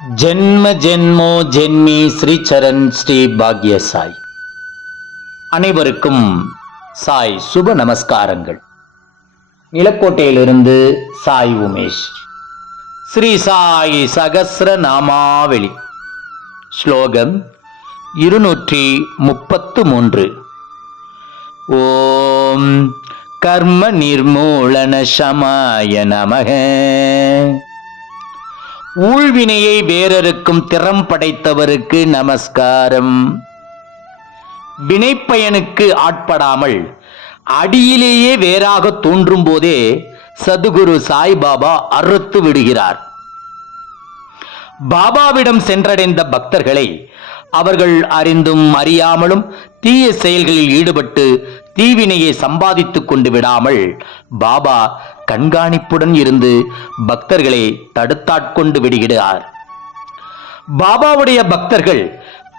ஜென்ம ஜென்மோ ஜென்மி ஸ்ரீ சரண் ஸ்ரீ பாக்ய சாய் அனைவருக்கும் சாய் சுப நமஸ்காரங்கள். நிலக்கோட்டையிலிருந்து சாய் உமேஷ். ஸ்ரீ சாய் சகசிர நாமாவளி ஸ்லோகம் இருநூற்றி முப்பத்து மூன்று. ஓம் கர்ம நிர்மூலன சமாய நமக. ஊழ்வினையை வேறருக்கும் திறம் படைத்தவருக்கு நமஸ்காரம். வினைப்பயனுக்கு ஆட்படாமல் அடியிலேயே வேறாக தோன்றும் போதே சதுகுரு சாய்பாபா அறுத்து விடுகிறார். பாபாவிடம் சென்றடைந்த பக்தர்களை அவர்கள் அறிந்தும் அறியாமலும் தீய செயல்களில் ஈடுபட்டு தீவினையை சம்பாதித்துக் கொண்டு விடாமல் பாபா கண்காணிப்புடன் இருந்து பக்தர்களை தடுத்தாட்கொண்டு விடுகிறார். பாபாவுடைய பக்தர்கள்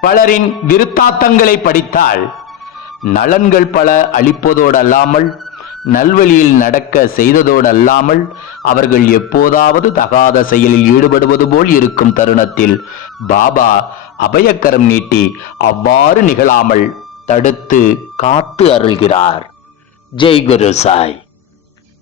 பலரின் விருத்தாத்தங்களை படித்தால் நலன்கள் பல அளிப்பதோடு அல்லாமல் நல்வழியில் நடக்க செய்ததோடு அல்லாமல் அவர்கள் எப்போதாவது தகாத செயலில் ஈடுபடுவது போல் இருக்கும் தருணத்தில் பாபா அபயக்கரம் நீட்டி அவ்வாறு நிகழாமல் தடுத்து காத்து அருள்கிறார். ஜெய் குரு சாய்.